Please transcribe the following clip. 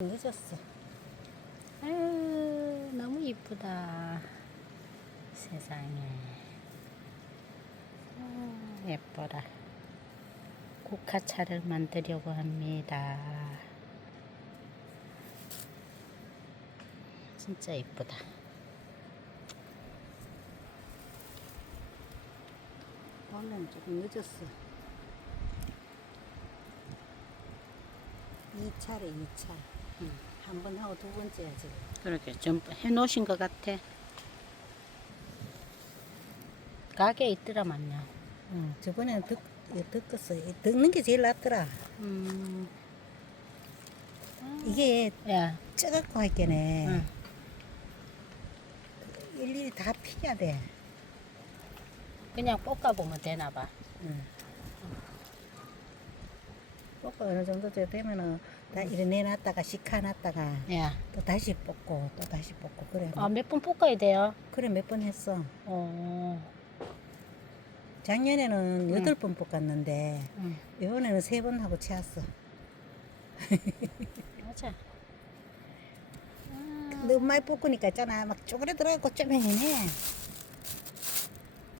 늦었어. 아유, 너무 이쁘다. 세상에. 아, 예뻐라. 국화차를 만들려고 합니다. 진짜 이쁘다. 오늘은 조금 늦었어. 2차래, 2차. 한번 하고 두 번째야, 지금. 그렇게 좀 해놓으신 것 같아. 가게에 있더라만요. 응, 저번에는 듣, 듣겠어. 이 듣는 게 제일 낫더라. 음. 이게 야, 쪄갖고 할게네. 응. 일일이 다 피야 돼. 그냥 볶아보면 되나 봐. 응. 볶고 어느 정도 되면은 다 이래 내놨다가 식혀놨다가 야, 또 다시 볶고 또 다시 볶고 그래. 아, 몇분 볶아야 돼요? 그래 몇 번 했어. 어, 작년에는 응. 여덟 번 볶았는데 응. 이번에는 세 번 하고 채웠어. 맞아. 근데 엄마이 볶으니까 있잖아 막 쪼그려 들어가고 쪼매네.